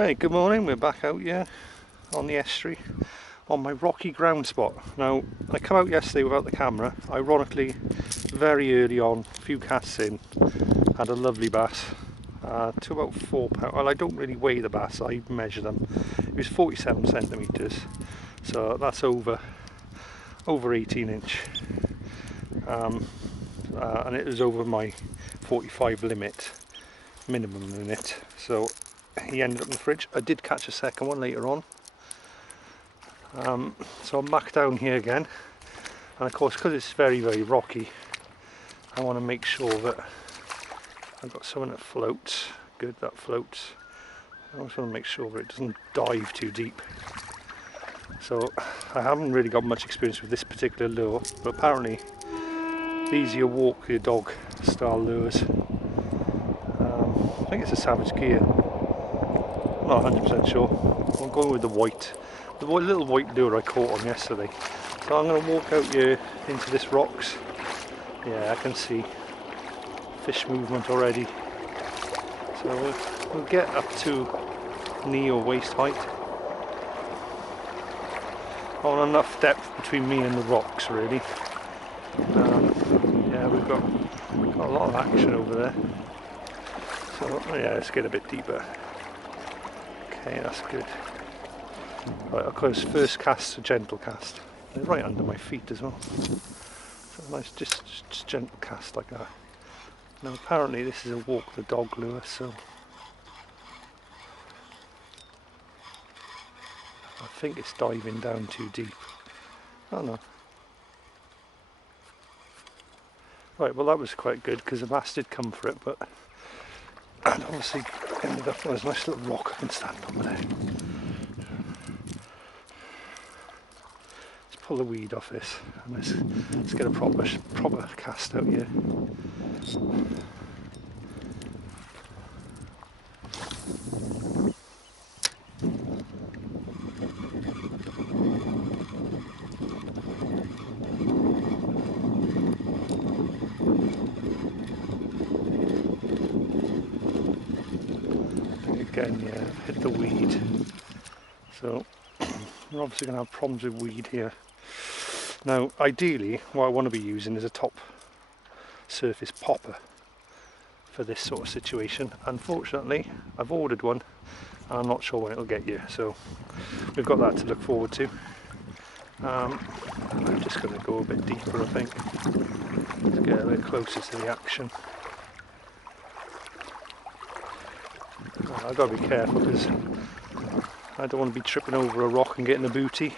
Right, good morning, we're back out here on the estuary on my rocky ground spot. Now, I come out yesterday without the camera, ironically very early on, a few casts in, had a lovely bass to about 4 pounds. Well, I don't really weigh the bass, I measure them. It was 47 centimetres, so that's over 18 inch, and it was over my 45 limit, minimum limit, so he ended up in the fridge. I did catch a second one later on, so I'm back down here again, and of course because it's very rocky, I want to make sure that I've got something that floats. Good, that floats. I also want to make sure that it doesn't dive too deep. So I haven't really got much experience with this particular lure, but apparently these are your walk your dog style lures. I think it's a Savage Gear. I'm not 100% sure. I'm going with the little white lure I caught on yesterday. So I'm going to walk out here into this rocks. Yeah, I can see fish movement already. So we'll get up to knee or waist height. I want enough depth between me and the rocks, really. Yeah, we've got a lot of action over there. So yeah, let's get a bit deeper. Okay, that's good. Right, of course, first cast's a gentle cast. They're right under my feet as well. So nice, just gentle cast like that. Now apparently this is a walk the dog lure, so I think it's diving down too deep. Oh no. Right, well that was quite good because the bass did come for it, but I'd obviously ended up on a nice little rock I can stand on there. Let's pull the weed off this and let's get a proper cast out here. Again, yeah, hit the weed. So we're obviously going to have problems with weed here. Now, ideally, what I want to be using is a top surface popper for this sort of situation. Unfortunately, I've ordered one and I'm not sure when it'll get here, so we've got that to look forward to. I'm just going to go a bit deeper, I think, to get a bit closer to the action. I've got to be careful because I don't want to be tripping over a rock and getting a booty.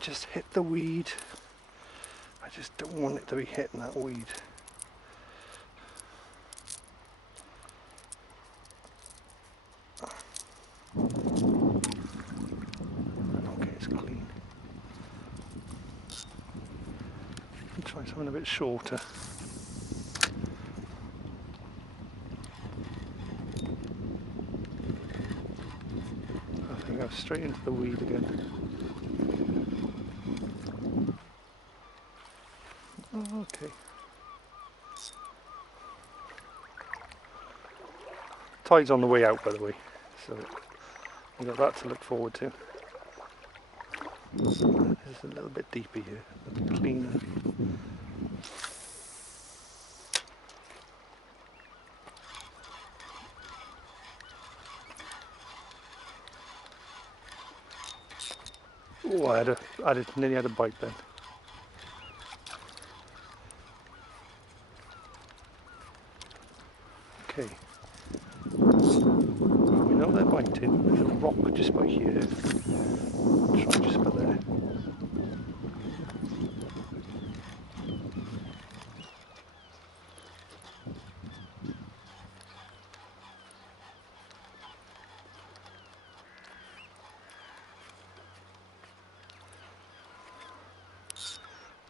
Just hit the weed. I just don't want it to be hitting that weed. Okay, it's clean. I'll try something a bit shorter. I think I'll straight into the weed again. Oh, okay. Tide's on the way out, by the way, so we've got that to look forward to. It's a little bit deeper here, a bit cleaner. Oh, I nearly had a bite then. Okay. We know they're biting. There's a rock just by here. Try just about there.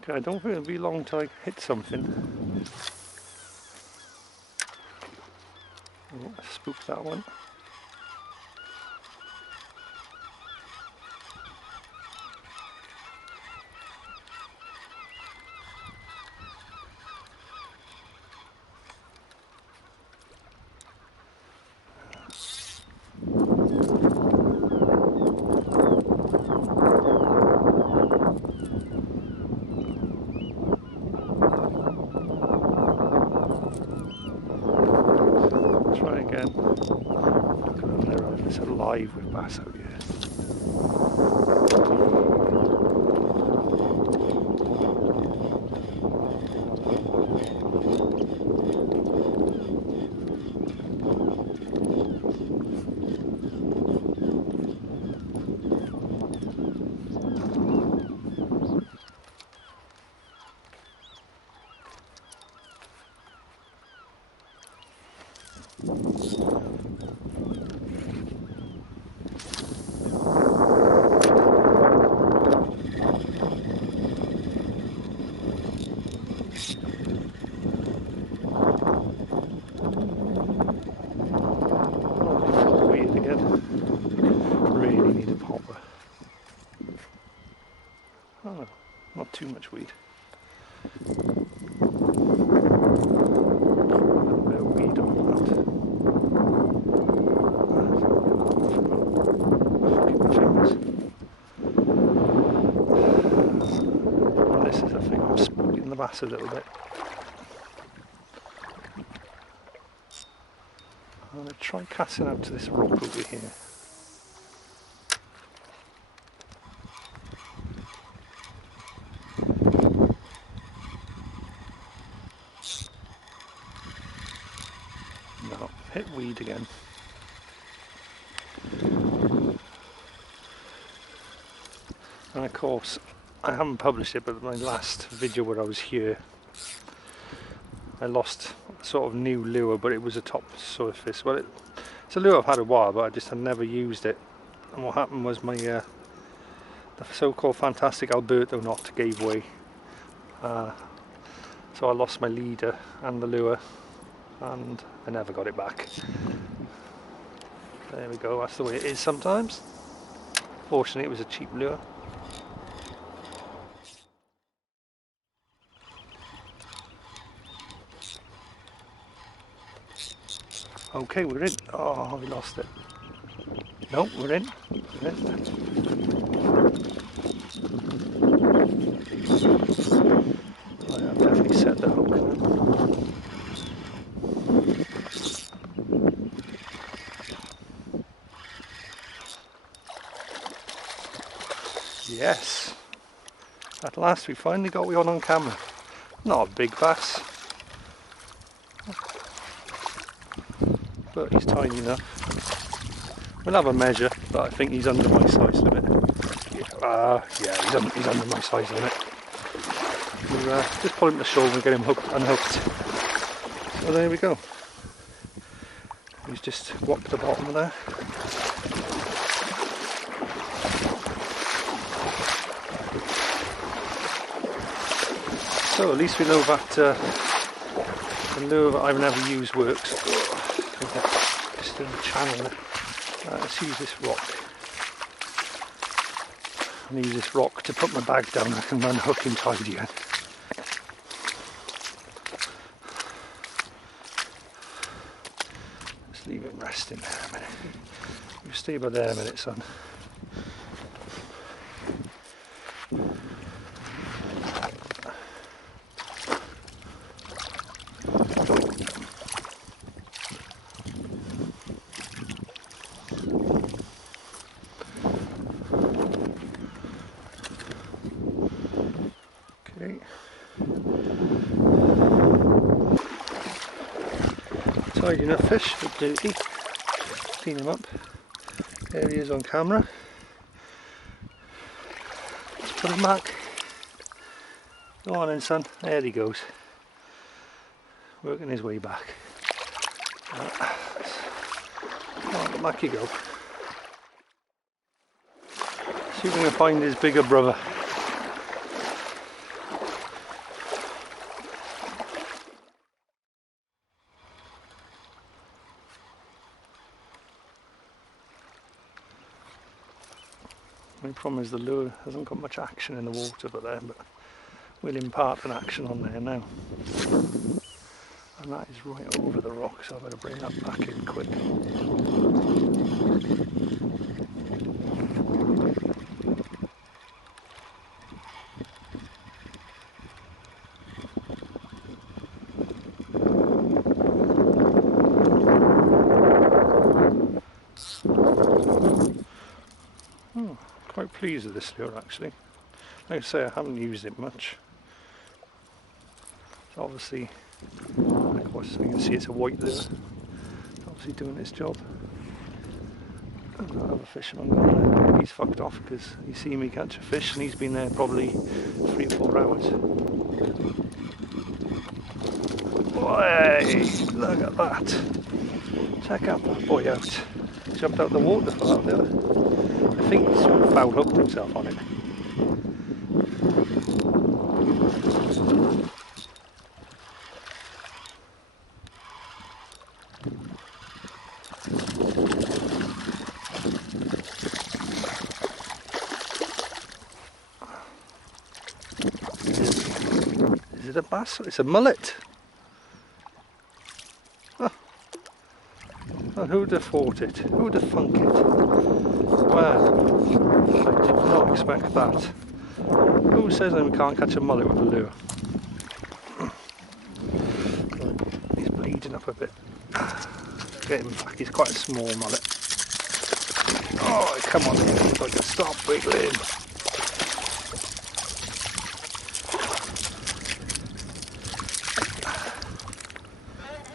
Okay, I don't think it'll be long till I hit something. Oh, spooked that one. Try again. Look at that there, it's alive with bass out here. Weird again. Really need a popper. Oh no, not too much weed. A little bit of weed on that. Fucking fingers. And this is the thing, I'm spooking the bass a little bit. I'm going to try casting out to this rock over here. No, hit weed again. And of course, I haven't published it, but my last video where I was here, I lost a sort of new lure, but it was a top surface. Well, it's a lure I've had a while, but I just had never used it. And what happened was my the so-called Fantastic Alberto knot gave way. So I lost my leader and the lure, and I never got it back. There we go, that's the way it is sometimes. Fortunately, it was a cheap lure. Okay, we're in. Oh, we lost it. No, we're in. We're in. I've definitely set the hook now. Yes. At last we finally got one on camera. Not a big bass, but he's tiny enough. We'll have a measure, but I think he's under my size limit. Yeah, he's under my size limit. We'll just pull him to shore and get him unhooked. So there we go. He's just whopped the bottom of there. So at least we know that the lure that I've never used works. Just in the channel there. Let's use this rock. I'm going to use this rock to put my bag down. I can unhook him tidy again. Just leave it resting there a minute. You stay by there a minute, son. Okay. Tidy enough fish, but dirty. Clean him up. There he is on camera. Let's put him back. Go on then, son. There he goes. Working his way back. Oh, back you go. See if we can find his bigger brother. The problem is the lure hasn't got much action in the water but we'll impart an action on there now. And that is right over the rock, so I better bring that back in quick. Quite pleased with this lure actually. Like I say, I haven't used it much. So obviously, of course, you can see it's a white lure. It's obviously doing its job. And that other fisherman gone there. He's fucked off because he's seen me catch a fish and he's been there probably 3 or 4 hours. Way! Look at that! Check out that boy out. Jumped out the water for that lure. I think he's foul hooked himself on it. Is it a bass? It's a mullet. Oh. Well, who'd have thought it? Who'd have thunk it? Well, I did not expect that. Who says that we can't catch a mullet with a lure? He's bleeding up a bit. Get him back, he's quite a small mullet. Oh, come on, he's got to stop wiggling.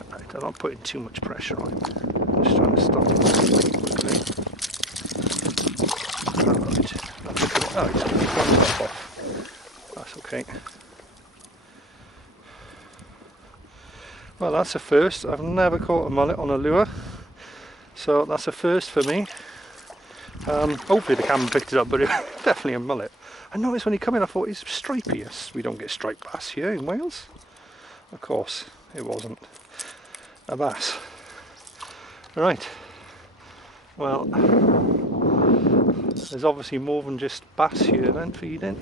Right, I'm not putting too much pressure on him. I'm just trying to stop him quickly. Oh, he's got off. That's okay. Well, that's a first. I've never caught a mullet on a lure, so that's a first for me. Hopefully the camera picked it up, but it's definitely a mullet. I noticed when he came in, I thought he's stripy. We don't get striped bass here in Wales. Of course, it wasn't a bass. Right. Well, there's obviously more than just bass here then feeding.